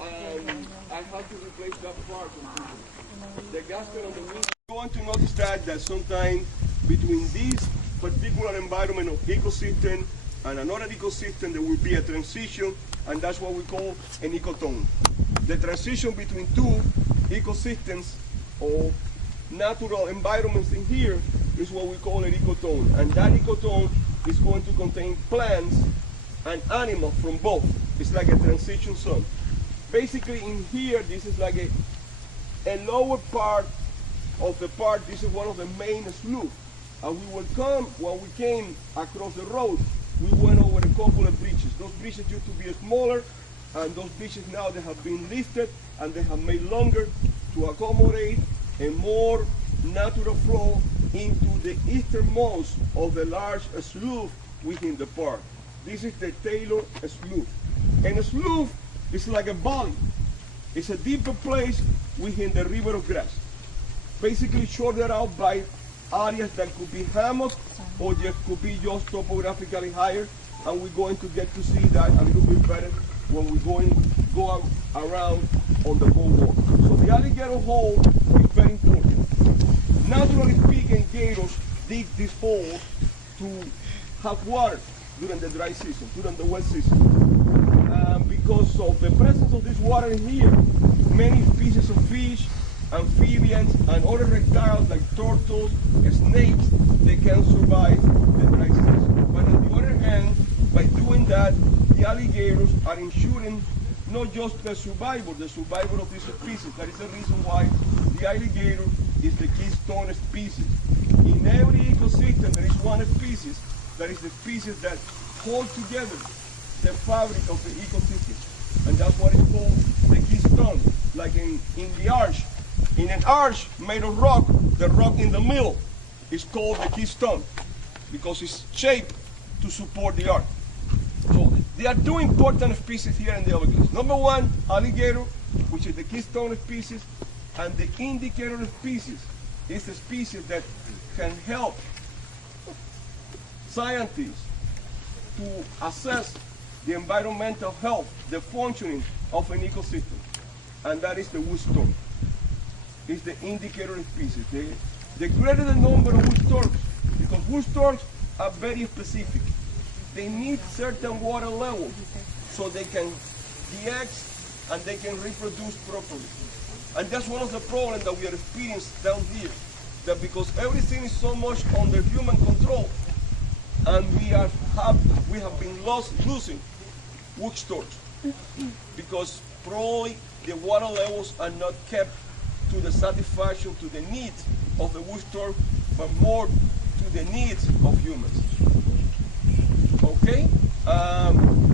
and I had to replace that part completely. The gasket on the wing. You're going to notice that sometimes between this particular environment of ecosystem and another ecosystem there will be a transition, and that's what we call an ecotone. The transition between two ecosystems or natural environments in here is what we call an ecotone, and that ecotone is going to contain plants and animals from both. It's like a transition zone. Basically in here, this is like a lower part of the park. This is one of the main sloughs. And when we came across the road, we went over a couple of bridges. Those bridges used to be smaller, and those bridges now they have been lifted and they have made longer to accommodate a more natural flow into the easternmost of the large slough within the park. This is the Taylor Slough. And a slough is like a valley. It's a deeper place within the river of grass. Basically shorted out by areas that could be hammocks or just could be just topographically higher, and we're going to get to see that a little bit better when we go around on the boardwalk. So the alligator hole is very important. Naturally speaking, gators dig these holes to have water during the dry season, during the wet season. Because of the presence of this water in here, many species of fish, amphibians, and other reptiles like turtles, snakes, they can survive the dry season. But on the other hand, by doing that, the alligators are ensuring not just the survival of this species. That is the reason why the alligator is the keystone species. In every ecosystem, there is one species that is the species that hold together the fabric of the ecosystem. And that's what is called the keystone. Like in the arch. In an arch made of rock, the rock in the middle is called the keystone because it's shaped to support the arch. So there are two important species here in the Everglades. Number one, alligator, which is the keystone species, and the indicator species is a species that can help scientists to assess the environmental health, the functioning of an ecosystem, and that is the wood stork. Is the indicator species. The greater the number of wood storks, because wood storks are very specific. They need certain water levels so they can de-eggs and they can reproduce properly. And that's one of the problems that we are experiencing down here. That because everything is so much under human control, and we have been losing wood storks because probably the water levels are not kept to the satisfaction, to the needs of the wood stork, but more to the needs of humans. Okay?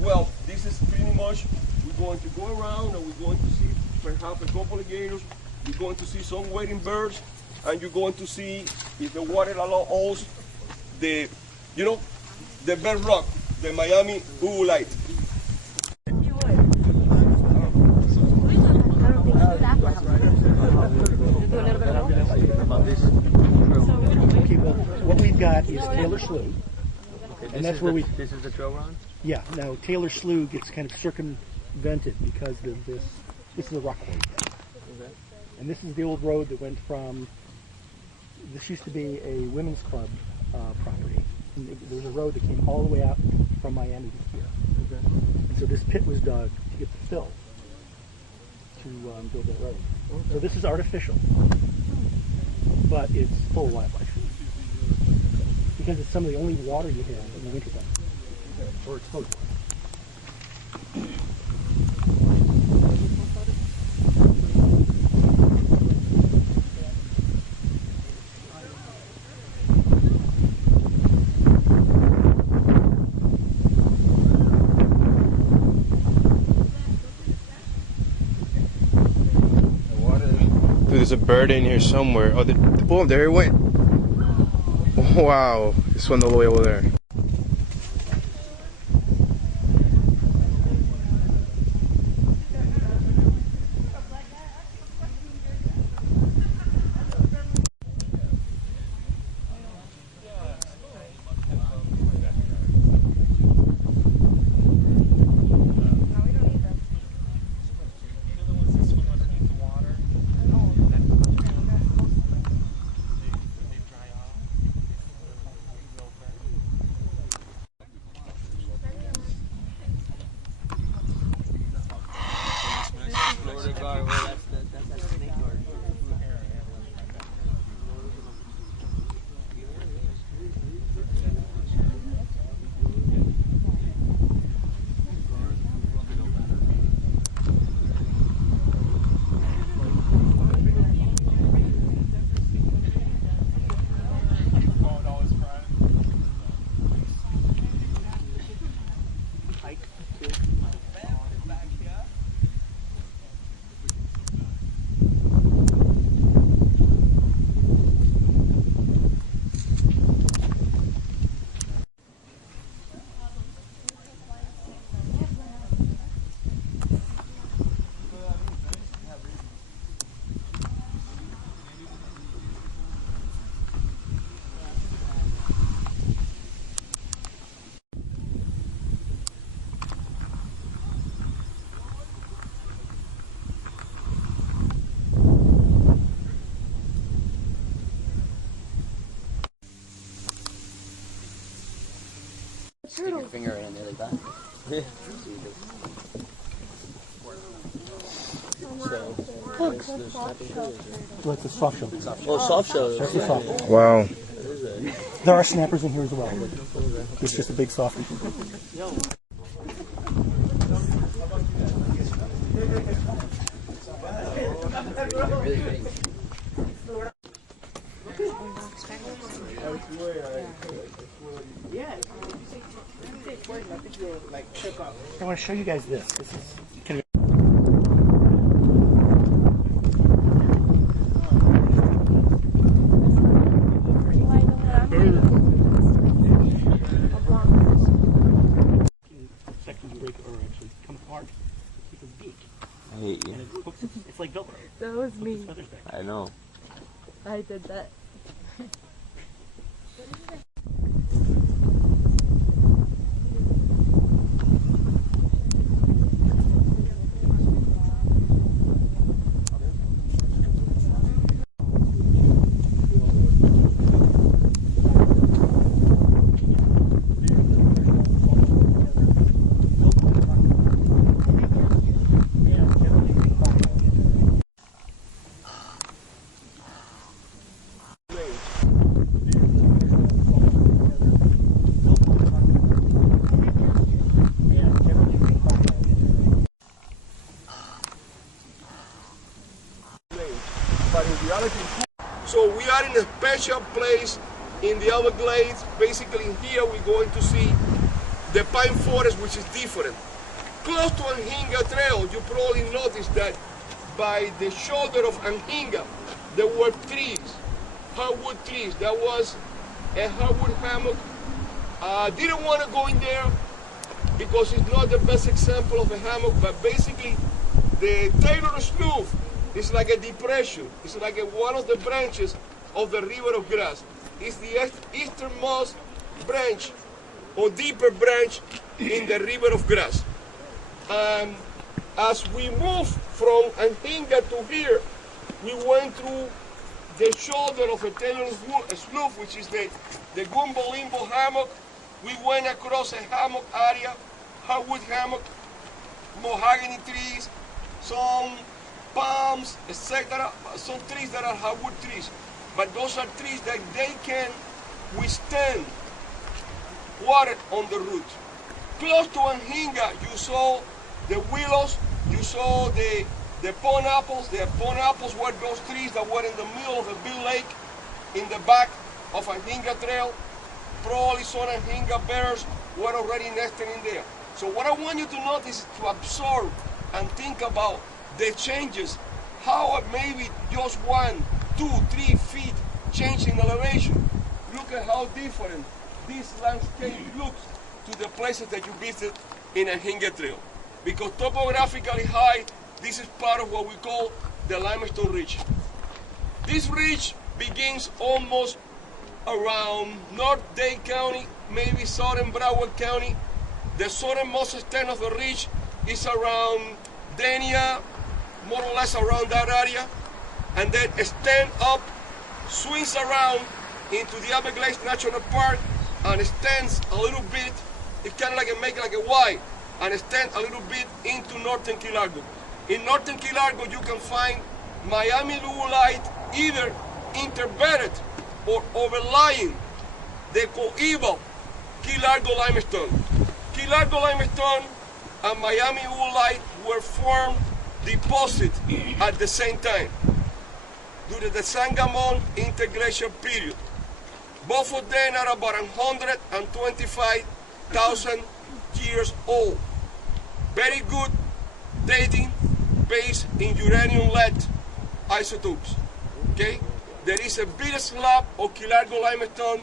Well, this is pretty much, we're going to go around and we're going to see perhaps a couple of gators, we're going to see some wading birds, and you're going to see if the water allows the, the bedrock, the Miami Dade. Okay, well, what we've got is Taylor Slough, okay, and that's where This is the trail run? Yeah. Now Taylor Slough gets kind of circumvented because of this. This is a rock quarry, Okay. and this is the old road that went from. This used to be a women's club property. And there was a road that came all the way out from Miami to here. Okay. And so this pit was dug to get the fill to build that road. Okay. So this is artificial, but it's full of wildlife because it's some of the only water you have in the wintertime, or exposed water. There's a bird in here somewhere. Oh, there it went. Wow, this one all the way over there. Stick your finger right in there like that. Like the soft shell. Oh, soft shell. That's the soft shell. Wow. There are snappers in here as well. It's just a big softie. Really big. I want to show you guys this. This is. Can sections break or actually come apart. It's a beak. I hate you. And it hooks, it's like Velcro. That was Hooks me. its feathers back. I know. I did that. But in reality, so we are in a special place in the Everglades. Basically here we're going to see the pine forest, which is different. Close to Anhinga Trail, you probably noticed that by the shoulder of Anhinga, there were trees, hardwood trees. That was a hardwood hammock. Didn't want to go in there because it's not the best example of a hammock, but basically the Taylor Slough is like a depression. It's like one of the branches of the River of Grass. It's the easternmost branch or deeper branch in the River of Grass. As we moved from Anhinga to here, we went through the shoulder of a Taylor Slough, which is the Gumbo Limbo hammock. We went across a hammock area, hardwood hammock, mahogany trees, some palms, etc. Some trees that are hardwood trees, but those are trees that they can withstand water on the root. Close to Anhinga, you saw the willows, you saw the pond apples. The pond apples were those trees that were in the middle of a big lake in the back of Anhinga Trail. Probably some Anhinga bears were already nesting in there. So what I want you to notice is to absorb and think about the changes, how maybe just 1, 2, 3 feet change in elevation. Look at how different this landscape looks to the places that you visit in Anhinga Trail. Because topographically high, this is part of what we call the limestone ridge. This ridge begins almost around North Dade County, maybe southern Broward County. The southernmost extent of the ridge is around Dania, more or less around that area, and then extend up, swings around into the Everglades National Park, and extends a little bit. It's kind of like make like a Y, and extend a little bit into northern Key Largo. In northern Key Largo, you can find Miami Dade either interbedded or overlying the coeval Key Largo limestone. Key Largo limestone and Miami Dade were formed deposit at the same time during the Sangamon integration period. Both of them are about 125,000 years old. Very good dating based in uranium lead isotopes. Okay? There is a big slab of Key Largo limestone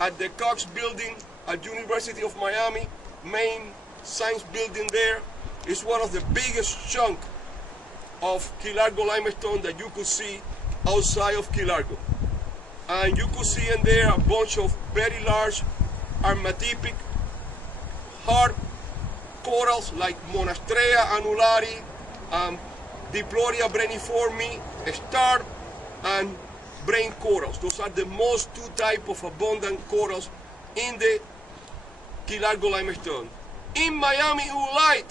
at the Cox building at University of Miami, main science building there. It's one of the biggest chunk of Key Largo limestone that you could see outside of Key Largo. And you could see in there a bunch of very large armatypic hard corals like Monastrea annulari, Diploria breniforme, star, and brain corals. Those are the most two types of abundant corals in the key largo limestone. In Miami Light,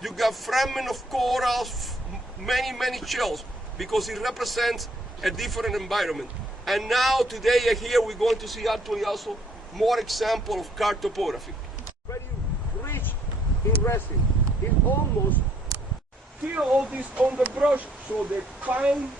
you got fragment of corals, many shells, because it represents a different environment. And now, today here, we're going to see actually also more example of cartography. Very rich in resin. It almost kill all this underbrush, so the pine